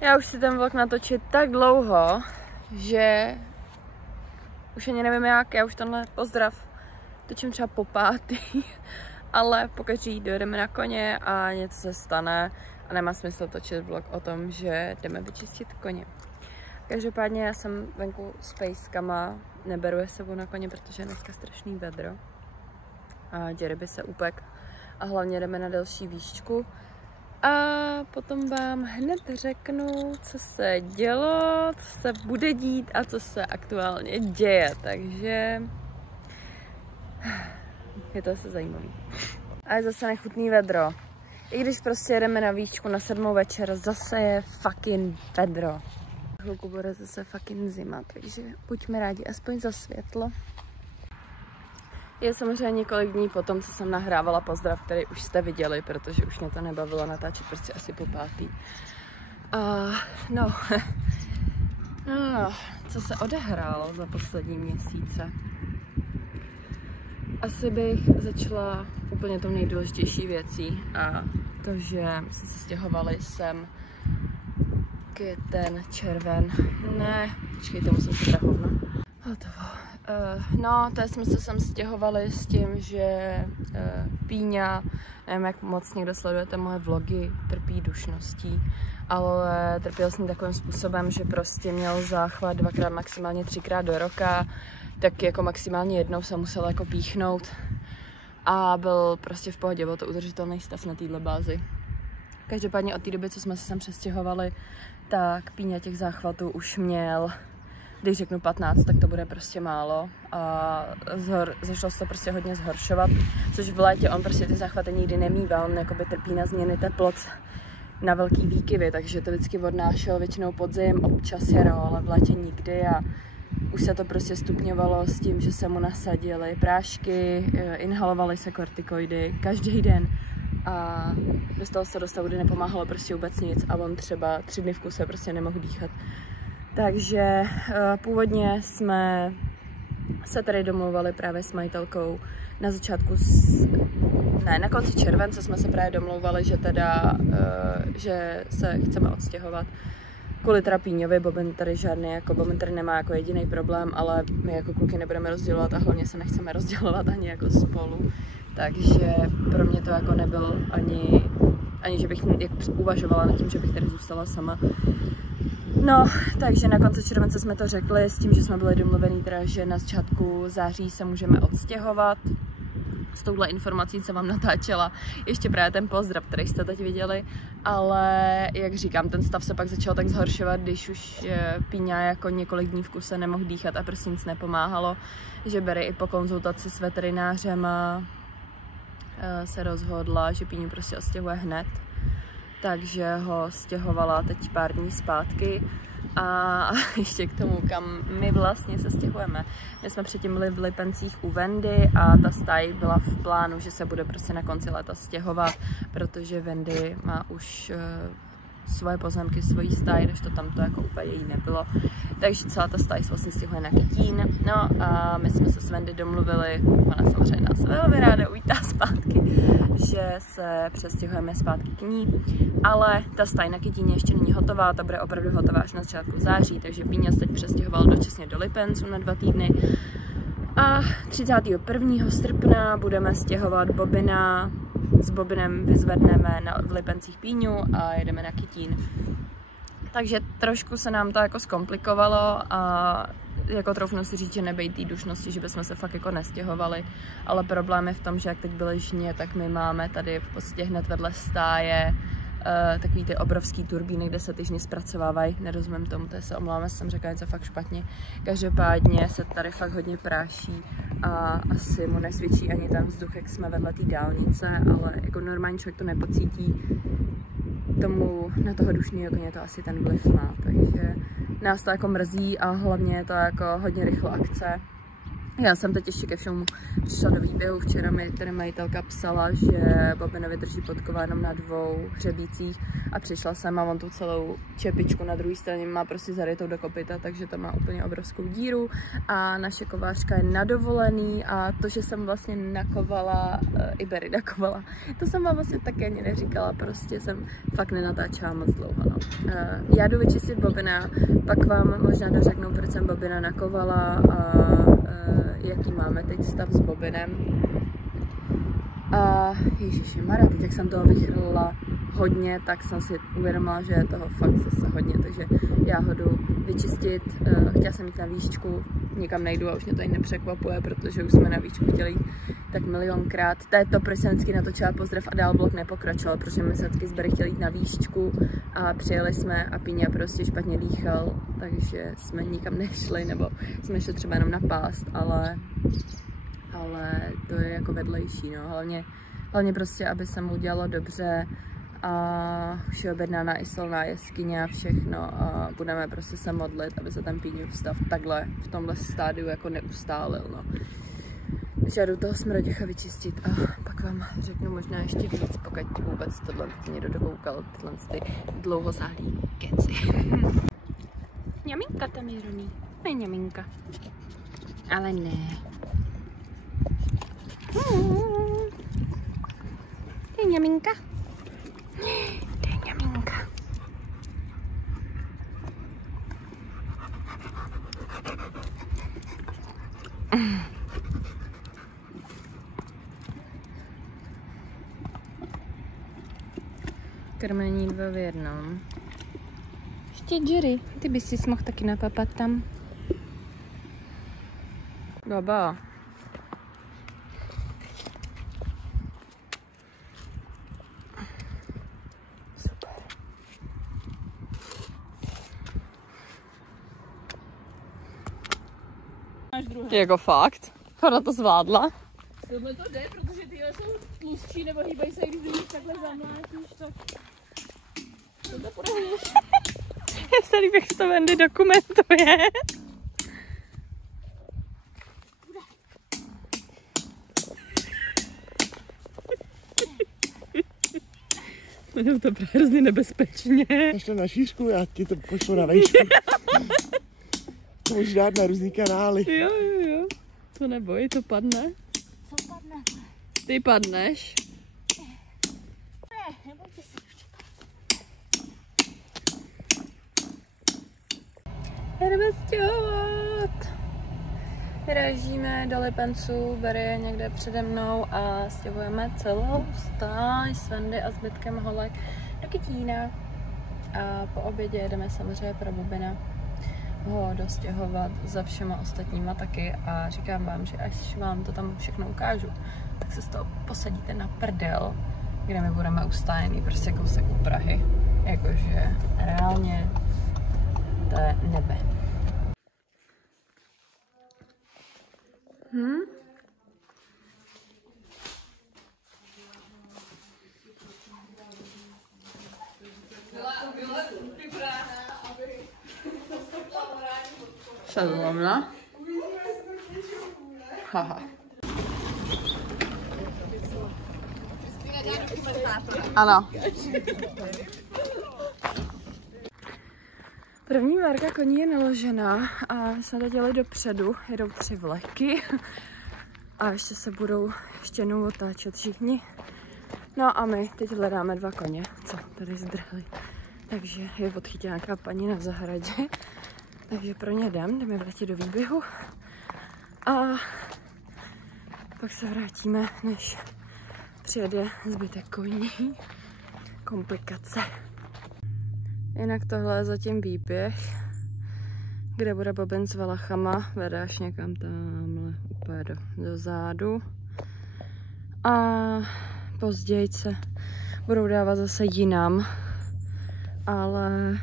Já už si ten vlog natočit tak dlouho, že už ani nevím jak, já už tenhle pozdrav točím třeba po pátý, ale pokaždý dojedeme na koně a něco se stane a nemá smysl točit vlog o tom, že jdeme vyčistit koně. Každopádně já jsem venku s pejskama, neberu je sebou na koně, protože je dneska strašný vedro a Jerry by se upek a hlavně jdeme na delší výšku. A potom vám hned řeknu, co se dělo, co se bude dít a co se aktuálně děje, takže je to asi zajímavý. A je zase nechutný vedro. I když prostě jedeme na výšku na 7 večer, zase je fucking vedro. Chvilku bude zase fucking zima, takže buďme rádi aspoň za světlo. Je samozřejmě několik dní potom, co jsem nahrávala pozdrav, který už jste viděli, protože už mě to nebavilo natáčet prostě asi po pátý. No, co se odehrálo za poslední měsíce? Asi bych začala úplně tou nejdůležitější věcí a to, že jsme se stěhovali sem květen, červen. Ne, počkejte, musím si dát hovno. Hotovo. No, to jsme se sem stěhovali s tím, že Píňa, nevím, jak moc někdo sledujete moje vlogy, trpí dušností, ale trpěl s ním takovým způsobem, že prostě měl záchvat 2x, maximálně 3x do roka, tak jako maximálně jednou se musel jako píchnout a byl prostě v pohodě, byl to udržitelný stav na této bázi. Každopádně od té doby, co jsme se sem přestěhovali, tak Píňa těch záchvatů už měl, když řeknu 15, tak to bude prostě málo a začalo se to prostě hodně zhoršovat, což v létě on prostě ty záchvaty nikdy nemýval, on jakoby trpí na změny teplot, na velký výkyvy, takže to vždycky odnášel většinou podzim, občas jaro, ale v létě nikdy a už se to prostě stupňovalo s tím, že se mu nasadily prášky, inhalovaly se kortikoidy každý den a dostal se do stavu, kdy nepomáhalo prostě vůbec nic a on třeba 3 dny v kuse prostě nemohl dýchat. Takže původně jsme se tady domlouvali právě s majitelkou na začátku, na konci července jsme se právě domlouvali, že teda, že se chceme odstěhovat kvůli teda Píňovi. Bobin tady žádný, jako Bobin tady nemá jako jediný problém, ale my jako kluky nebudeme rozdělovat a hlavně se nechceme rozdělovat ani jako spolu. Takže pro mě to jako nebyl ani že bych uvažovala nad tím, že bych tady zůstala sama. No, takže na konci července jsme to řekli s tím, že jsme byli domluvení teda, že na začátku září se můžeme odstěhovat. S touhle informací jsem vám natáčela ještě právě ten pozdrav, který jste teď viděli, ale jak říkám, ten stav se pak začal tak zhoršovat, když už Píňa jako několik dní v kuse nemohl dýchat a prostě nic nepomáhalo, že Berry i po konzultaci s veterinářem se rozhodla, že Píňu prostě odstěhuje hned. Takže ho stěhovala teď pár dní zpátky a ještě k tomu, kam my vlastně se stěhujeme. My jsme předtím byli v Lipencích u Wendy a ta stáj byla v plánu, že se bude prostě na konci léta stěhovat, protože Wendy má už svoje pozemky, svojí stáj, než to tam to jako úplně jí nebylo. Takže celá ta stáj se vlastně stěhuje na Kytín. No a my jsme se s Wendy domluvili, ona samozřejmě nás velmi ráda uvítá zpátky, že se přestěhujeme zpátky k ní, ale ta stáj na Kytíně ještě není hotová, ta bude opravdu hotová až na začátku září, takže Píňa se teď přestěhoval dočasně do Lipenců na 2 týdny. A 31. srpna budeme stěhovat Bobina, s Bobinem vyzvedneme v Lipencích Píňu a jedeme na Kytín. Takže trošku se nám to jako zkomplikovalo a jako troufnu si říct, že nebejt té dušnosti, že bychom se fakt jako nestěhovali, ale problém je v tom, že jak teď byly žně, tak my máme tady v podstatě hned vedle stáje takový ty obrovský turbíny, kde se ty žny zpracovávají, nerozumím tomu, to se omlouváme, jsem řekla něco fakt špatně. Každopádně se tady fakt hodně práší a asi mu nesvědčí ani ten vzduch, jak jsme vedle té dálnice, ale jako normální člověk to nepocítí, tomu na toho dušného koně to asi ten vliv má, takže nás to jako mrzí a hlavně je to jako hodně rychlá akce, Já jsem teď ještě ke všemu přišla do výběhu. Včera mi tady majitelka psala, že Bobina vydrží podkova jenom na 2 hřebících a přišla jsem a on tu celou čepičku na druhé straně má prostě zarytou do kopyta, takže to má úplně obrovskou díru a naše kovářka je na dovolený a to, že jsem vlastně nakovala, i Berry nakovala, to jsem vám vlastně také ani neříkala, prostě jsem fakt nenatáčela moc dlouho, no. Já jdu vyčistit Bobina, pak vám možná dořeknu, proč jsem Bobina nakovala a jaký máme teď stav s Bobinem. A ježišmarja, teď jak jsem toho vychrlila hodně, tak jsem si uvědomila, že je toho fakt zase hodně, takže já ho jdu vyčistit. Chtěla jsem jít na výšku, nikam nejdu a už mě to ani nepřekvapuje, protože už jsme na výšku chtěli jít tak milionkrát. To je to, proč jsem vždycky natočila pozdrav a dál vlog nepokračoval, protože my se vždycky s Berry chtěli jít na výšku a přijeli jsme a Píňa prostě špatně dýchal, takže jsme nikam nešli, nebo jsme šli třeba jenom na pást, ale to je jako vedlejší, no. Hlavně prostě, aby se mu udělalo dobře a už je objednána i silná jeskyně a všechno a budeme prostě se modlit, aby se ten Píňův stav takhle v tomhle stádiu jako neustálil, no. Takže já jdu toho smraděcha vyčistit a pak vám řeknu možná ještě víc, pokud vůbec tohle někdo dokoukal, tyhle ty dlouhosáhlý keci. Ňaminka tam je, Roný. Ne, ňaminka. Ale ne. To je ňaminka. To je ňaminka. Krmení 2 v 1. Ještě Jerry, ty bys si mohl taky napapat tam. Baba. Super. Máš druhé. Jako fakt? Ona to zvládla? Tohle to jde, protože tyhle jsou tlustší nebo hýbají se, když do nich takhle zamlátíš, tak tohle půjde hůř. Já se líbí, jak to Wendy dokumentuje. Je to hrozně nebezpečně. Až to na šířku, já ti to pošlu na vejšku. To můžeš dát na různý kanály. Jo. To neboj, to padne. Co padne? Ty padneš. Ne, nebojte se. Jdeme stěhovat. Vyrážíme do Lipenců, Berry je někde přede mnou a stěhujeme celou stáj s Wendy a zbytkem holek do Kytína. A po obědě jedeme samozřejmě pro Bobina ho dostěhovat za všema ostatníma taky a říkám vám, že až vám to tam všechno ukážu, tak se z toho posadíte na prdel, kde my budeme ustájený prostě kousek u Prahy. Jakože reálně to je nebe. Šazlomna. Haha. Ano. První várka koní je naložená a my jsme teď jeli dopředu, jedou 3 vleky a ještě se budou ještě jednou otáčet všichni. No a my teď hledáme 2 koně, co tady zdrhli. Takže je odchytila nějaká paní na zahradě, takže pro ně jdeme vrátit do výběhu a pak se vrátíme, než přijede zbytek koní. Komplikace. Jinak tohle je zatím výběh, kde bude Bobin s Valachama, vede až někam tamhle úplně do zádu. A později se budou dávat zase jinam, ale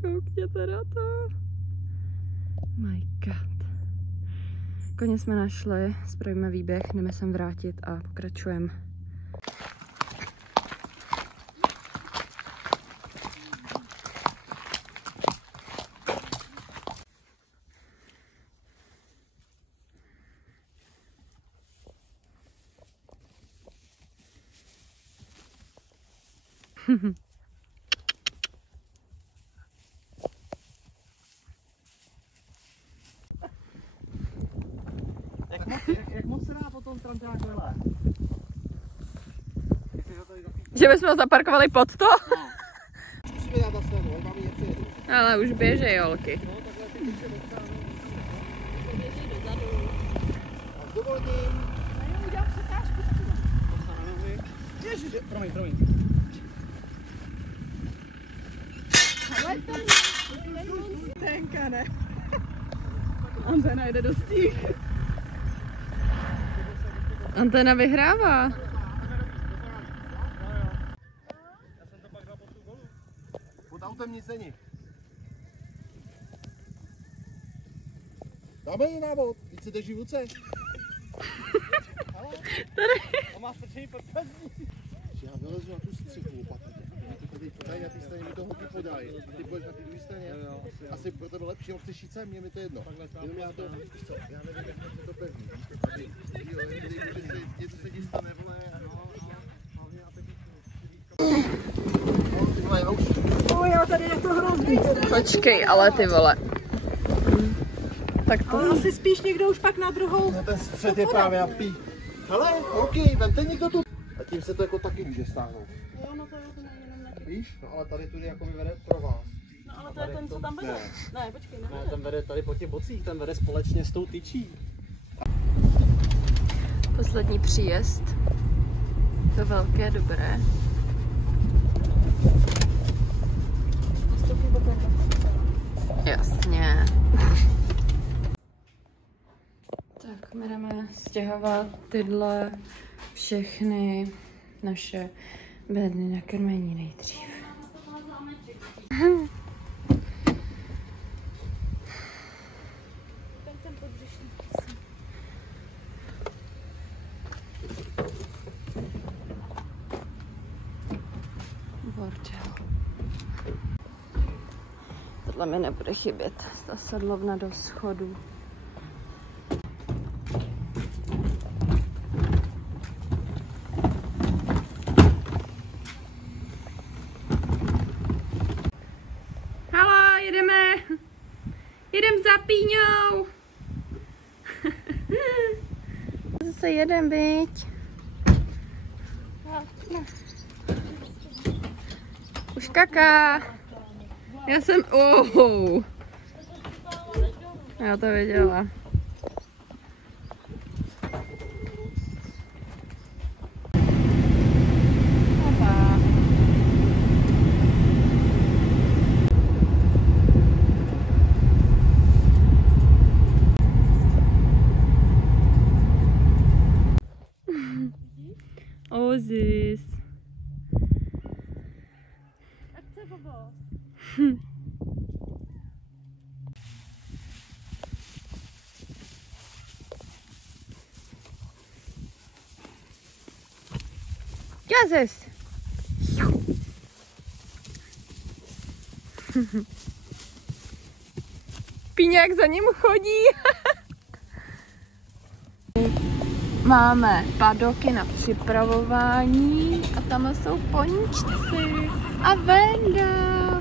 koukněte na to. My God. Koně jsme našli, spravíme výběh, jdeme sem vrátit a pokračujeme. Jak moc se dá potom tranťáku vylé? Že bychom ho zaparkovali pod to? Musíme dát na stranu, ale máme něco jedu. Ale už běžej, holky. No, takhle ty tyče odtáhnu. A s dovolením. Udělám překážku. Ježiže, promiň. Ale ten tenka, ne? Antena jde do stíh. Antena vyhrává. Pod autem nic není. Dáme jí návod, teď si drží v ruce. To má strčený pod pezní. Já vylezu na tu střechu opatrně. Tady na té straně mi to hodně podají. Ty půjdeš na té druhé straně. Asi pro tebe lepší, ale chceš jít sem, mě mi to jedno. Jenom já to, víš co, já nevím, jak to pevný. Něco se ti stane, vole, Jo, tady je to hrozný. Počkej, ale ty vole. Tak to... Ale asi spíš někdo už pak na druhou. no ten střed je právě napí. Hele, holky, vemte někdo tu. A tím se to jako taky může stáhnout. Jo, no to je to není jenom na těch. Víš? No ale tady tudy jako vede pro vás. No ale to je ten, co tam vede. Ne, počkej, Ne, nevede. ten vede tady po těch bocích, ten vede společně s tou tyčí. Poslední příjezd. To velké dobré. Jasně. Tak, my jdeme stěhovat tyhle všechny naše bedny na krmení nejdřív. Bordel. Tohle mi nebude chybět, ta sedlovna do schodů. Haló, jedem za Píňou. Zase jedem, viď? Už kaká. Já jsem... Já to viděla. Opa. Ozis. Akce, Bobo. Jazes. Píňák za ním chodí. Máme padoky na připravování a tam jsou poníčci a Venda.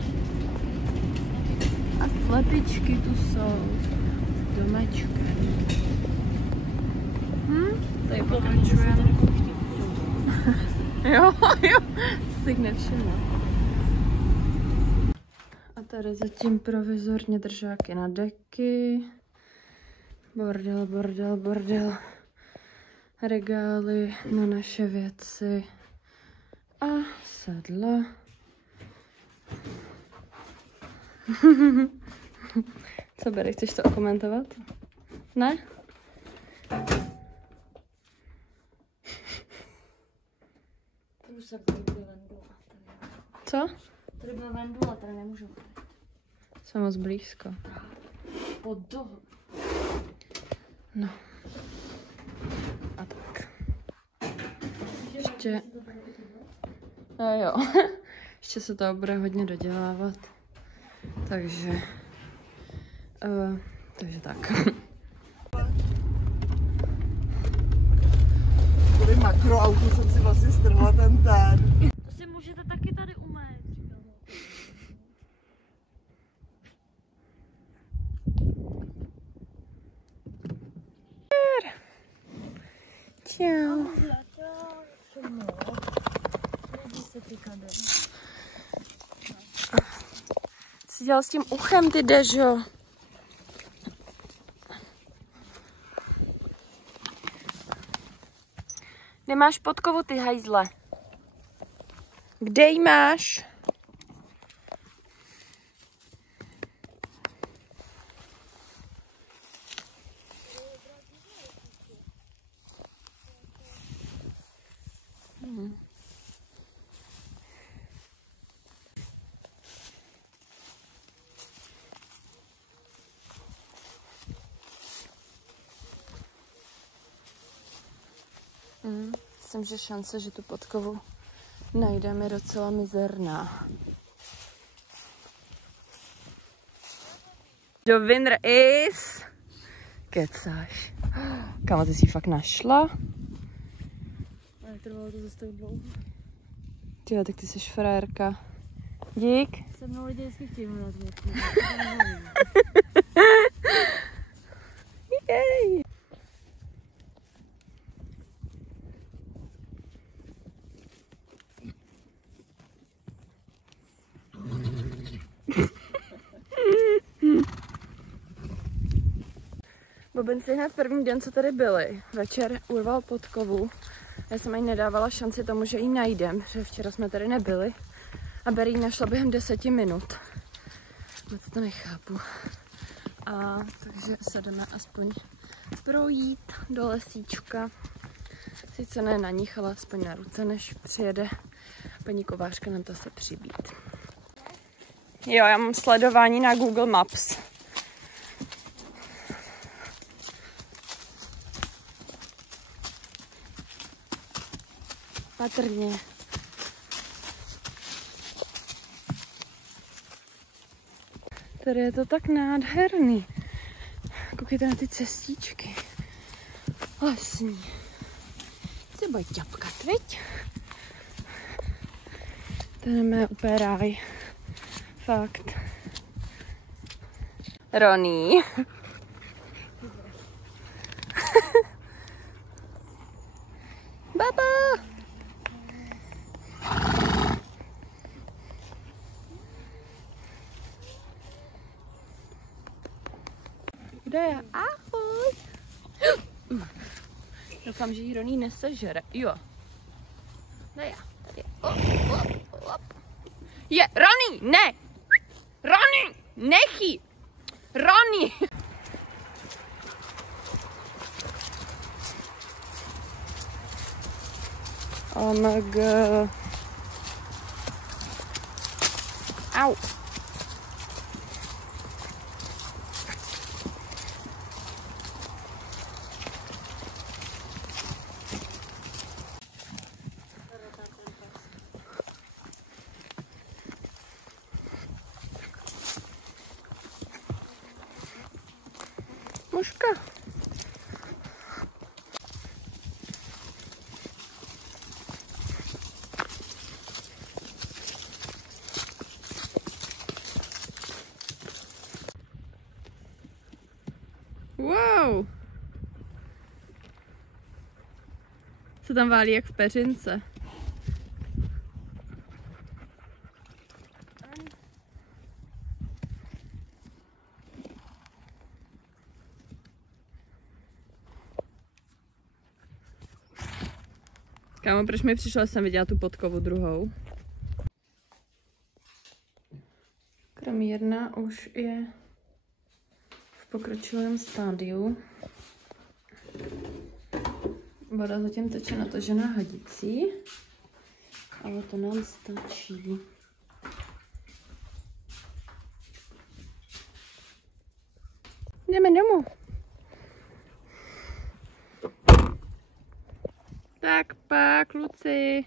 A slepičky tu jsou s domečkem. Tady pokračujeme. Jo, si nevšimla. A tady zatím provizorně držáky na deky. Bordel. Regály na naše věci. A sedla. Co Beri, chceš to okomentovat? Ne? Co? Tady byl vendul a tady nemůžu. Jsem moc blízko. Pod toho. No. A tak. Ještě... Jo. Ještě se to bude hodně dodělávat. Takže... takže tak. Kvůli makroautu jsem si vlastně strhla ten. To si můžete taky tady Čau. Co jsi dělal s tím uchem, ty Dežo? Nemáš podkovu, ty hajzle. Kde ji máš? Myslím, že šance, že tu podkovu najdeme, docela mizerná. The winner is... Kecáš. Kámo, ty jsi ji fakt našla? Ale trvalo to zase tak dlouho. Tyjo, tak ty jsi frérka. Dík. Se mnou lidi vždycky chtějí mluvat. Jej. Boben si hned první den, co tady byli, večer urval podkovu. Já jsem ani nedávala šanci tomu, že ji najdem, protože včera jsme tady nebyli. A Berry ji našla během 10 minut. Moc to nechápu. A takže se jdeme aspoň projít do lesíčka. Sice ne na nich, ale aspoň na ruce, než přijede paní kovářka nám to se přibít. Jo, já mám sledování na Google Maps. Patrně. Tady je to tak nádherný. Koukejte na ty cestičky. Lesní. Se bude ťapkat, viď? Ten je úplně ráj. Fakt. Ronny. Baba! Kde je? Ahoj! Doufám, že jí Ronny nesežere. Jo. Ne já. Je, Ronny, ne! Ronny, nechy! Ronny! Oh my god. Au. Muška. Wow. Se tam válí jak v peřince. Kámo, proč mi přišlo, jsem viděla tu podkovu druhou. Krmírna už je v pokročilém stádiu. Voda zatím teče natažená hadicí, ale to nám stačí. Jdeme domů. Tak pak, kluci.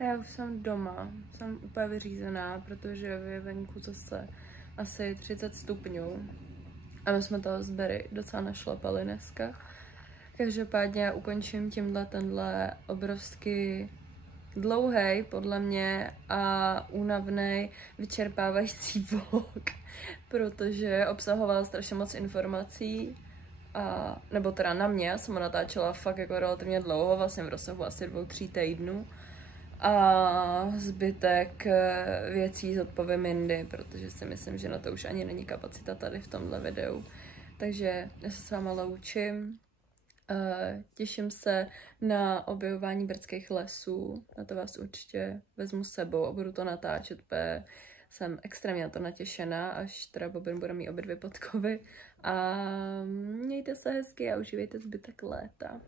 Já už jsem doma, jsem úplně vyřízená, protože je venku zase asi 30 stupňů. A my jsme toho z Berry docela našlapali dneska. Každopádně já ukončím tenhle obrovský dlouhý, podle mě, a únavný, vyčerpávající vlog, protože obsahoval strašně moc informací A, nebo teda na mě, já jsem ho natáčela fakt jako relativně dlouho, vlastně v rozsahu asi 2-3 týdnů. A zbytek věcí zodpovím jindy, protože si myslím, že na to už ani není kapacita tady v tomhle videu. Takže já se s váma loučím. Těším se na objevování brdských lesů. Na to vás určitě vezmu s sebou a budu to natáčet, protože jsem extrémně na to natěšená, až teda Bobin bude mít obě dvě podkovy. A mějte se hezky a užívejte zbytek léta.